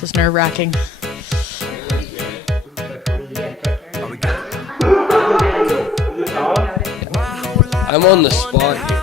This is nerve-wracking. I'm on the spot here.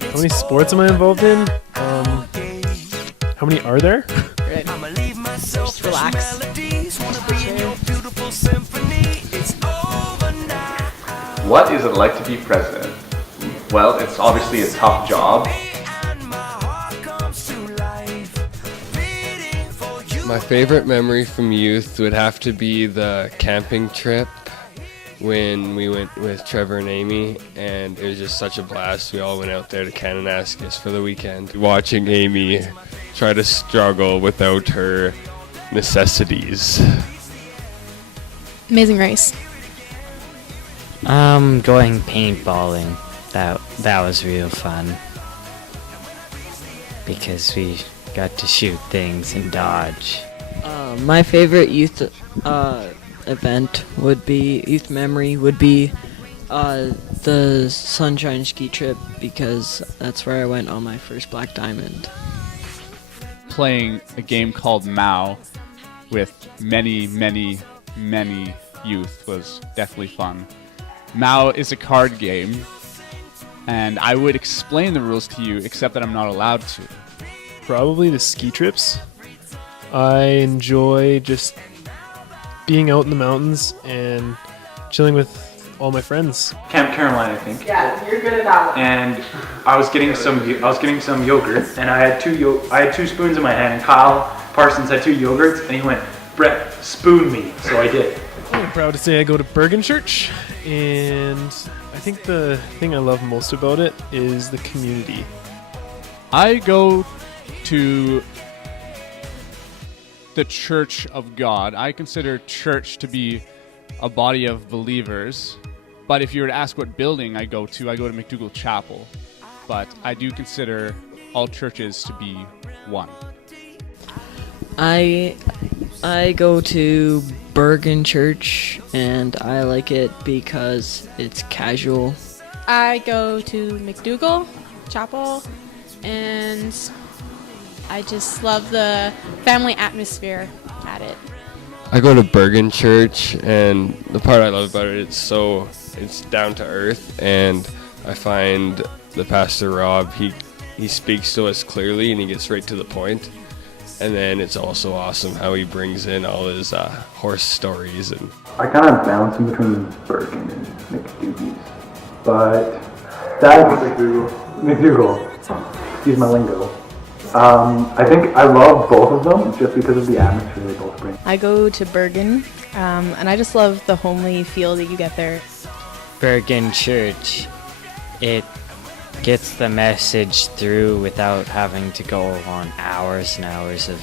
How many sports am I involved in? How many are there? Right. Just relax. What is it like to be president? Well, it's obviously a tough job. My favorite memory from youth would have to be the camping trip when we went with Trevor and Amy, and it was just such a blast. We all went out there to Kananaskis for the weekend, watching Amy try to struggle without her necessities. Amazing Race. Going paintballing. That was real fun. Because we got to shoot things and dodge. My favorite youth event would be, youth memory would be the Sunshine Ski trip, because that's where I went on my first Black Diamond. Playing a game called Mao with many youth was definitely fun. Mao is a card game, and I would explain the rules to you, except that I'm not allowed to. Probably the ski trips. I enjoy just being out in the mountains and chilling with all my friends. Camp Caroline, I think. Yeah, you're good at that one. And I was getting some yogurt, and I had two spoons in my hand, and Kyle Parsons had 2 yogurts, and he went, "Brett, spoon me." So I did. I'm proud to say I go to Bergen Church, and I think the thing I love most about it is the community. I go to the Church of God. I consider church to be a body of believers. But if you were to ask what building I go to McDougall Chapel. But I do consider all churches to be one. I go to Bergen Church, and I like it because it's casual. I go to McDougall Chapel, and I just love the family atmosphere at it. I go to Bergen Church, and the part I love about it, it's down to earth, and I find the Pastor Rob, he speaks to us clearly and he gets right to the point. And then it's also awesome how he brings in all his horse stories. And I kind of bounce in between Bergen and McDougall's, but that's McDougall. Excuse my lingo. I think I love both of them just because of the atmosphere they both bring. I go to Bergen, and I just love the homely feel that you get there. Bergen Church, it gets the message through without having to go on hours and hours of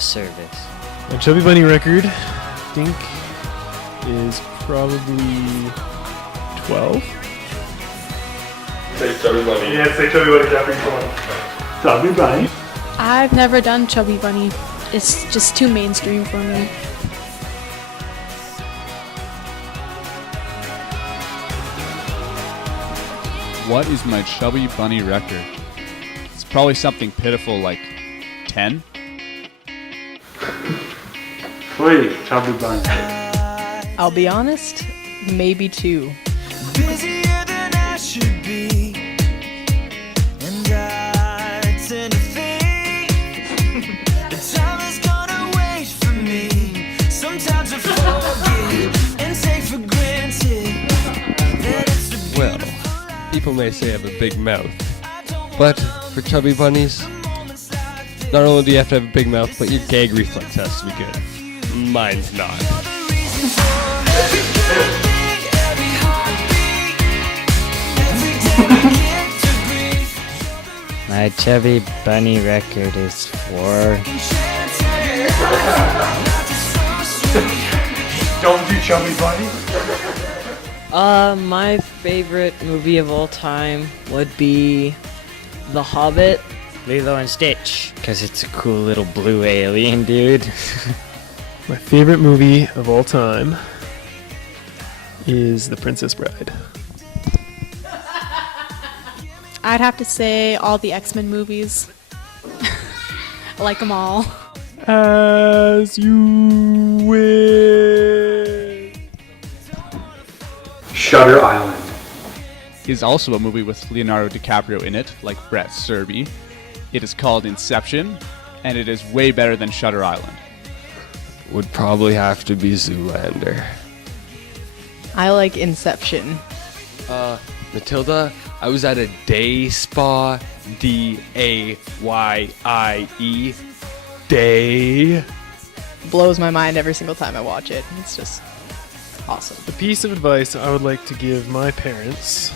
service. My Chubby Bunny record, I think, is probably 12. say Chubby Bunny. Yeah, say Chubby Bunny, Jeffrey. Chubby Bunny. I've never done Chubby Bunny. It's just too mainstream for me. What is my Chubby Bunny record? It's probably something pitiful like 10. Wait, Chubby Bunny. I'll be honest, maybe 2. Busier than I should be, and I tend to think the time is gonna wait for me. Sometimes I forget and take for granted that it's a Well, people may say I have a big mouth, but for Chubby Bunnies, not only do you have to have a big mouth, but your gag reflex has to be good. Mine's not. My Chubby Bunny record is 4. Don't do Chubby Bunny. My favorite movie of all time would be The Hobbit. Lilo and Stitch, because it's a cool little blue alien dude. My favorite movie of all time is The Princess Bride. I'd have to say all the X-Men movies. I like them all. As you wish. Shutter Island. Is also a movie with Leonardo DiCaprio in it, like Brett Serby. It is called Inception, and it is way better than Shutter Island. Would probably have to be Zoolander. I like Inception. Matilda, I was at a day spa, D-A-Y-I-E, day. Blows my mind every single time I watch it. It's just awesome. The piece of advice I would like to give my parents,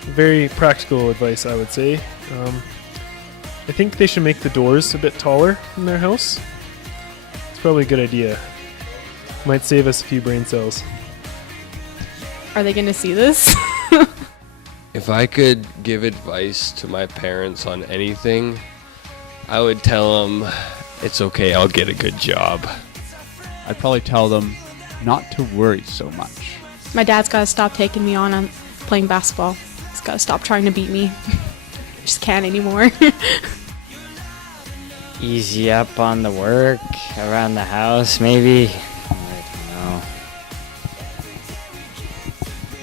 very practical advice, I would say. I think they should make the doors a bit taller in their house. It's probably a good idea. Might save us a few brain cells. Are they going to see this? If I could give advice to my parents on anything, I would tell them, it's okay, I'll get a good job. I'd probably tell them not to worry so much. My dad's got to stop taking me on playing basketball. He's got to stop trying to beat me. Just can't anymore. Easy up on the work, around the house, maybe. I don't know.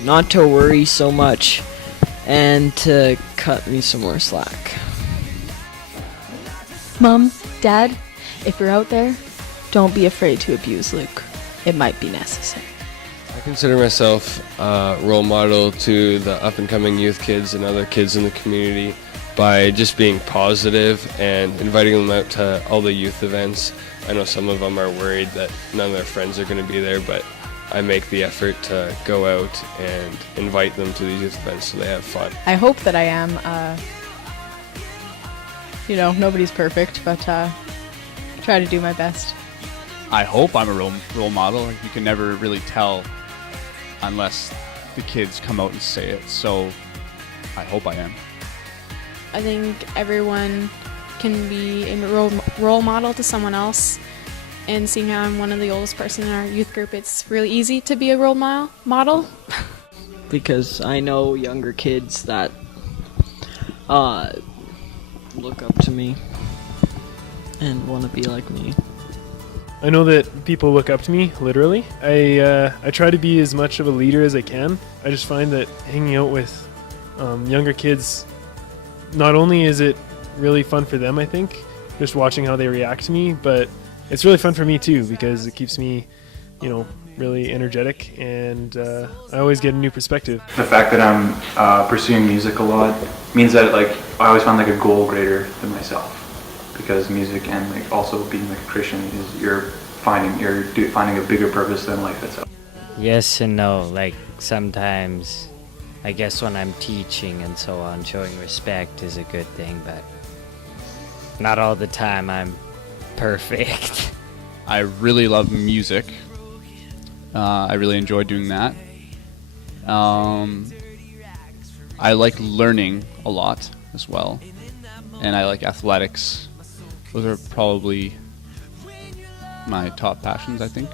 Not to worry so much, and to cut me some more slack. Mom, Dad, if you're out there, don't be afraid to abuse Luke. It might be necessary. I consider myself a role model to the up-and-coming youth kids and other kids in the community by just being positive and inviting them out to all the youth events. I know some of them are worried that none of their friends are going to be there, but I make the effort to go out and invite them to these youth events so they have fun. I hope that I am. Nobody's perfect, but try to do my best. I hope I'm a role model. You can never really tell unless the kids come out and say it, so I hope I am. I think everyone can be a role model to someone else. And seeing how I'm one of the oldest person in our youth group, it's really easy to be a role model. Because I know younger kids that look up to me and want to be like me. I know that people look up to me, literally. I try to be as much of a leader as I can. I just find that hanging out with younger kids, not only is it really fun for them, I think, just watching how they react to me, but it's really fun for me too, because it keeps me, really energetic, and I always get a new perspective. The fact that I'm pursuing music a lot means that I always find a goal greater than myself, because music and also being a Christian is you're finding a bigger purpose than life itself. Yes and no. Sometimes, I guess when I'm teaching and so on, showing respect is a good thing, but not all the time I'm perfect. I really love music. I really enjoy doing that. I like learning a lot as well, and I like athletics. Those are probably my top passions, I think.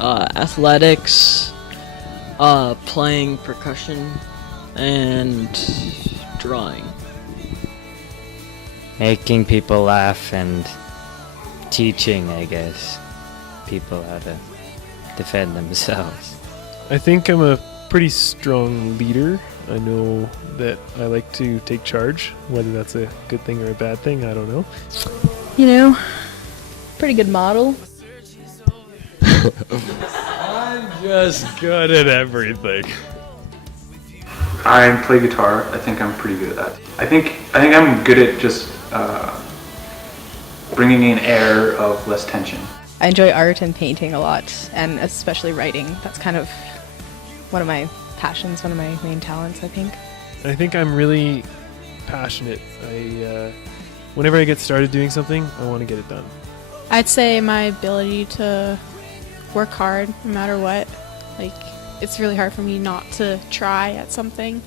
Athletics, playing percussion, and drawing. Making people laugh and teaching, I guess, people how to defend themselves. I think I'm a pretty strong leader. I know that I like to take charge. Whether that's a good thing or a bad thing, I don't know. Pretty good model. I'm just good at everything. I play guitar. I think I'm pretty good at that. I think I'm good at just bringing in air of less tension. I enjoy art and painting a lot, and especially writing. That's kind of one of my passions, one of my main talents, I think. I think I'm really passionate. Whenever I get started doing something, I want to get it done. I'd say my ability to work hard no matter what. It's really hard for me not to try at something.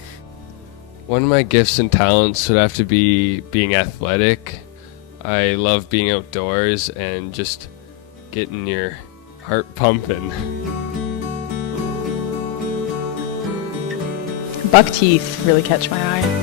One of my gifts and talents would have to be being athletic. I love being outdoors and just getting your heart pumping. Buck teeth really catch my eye.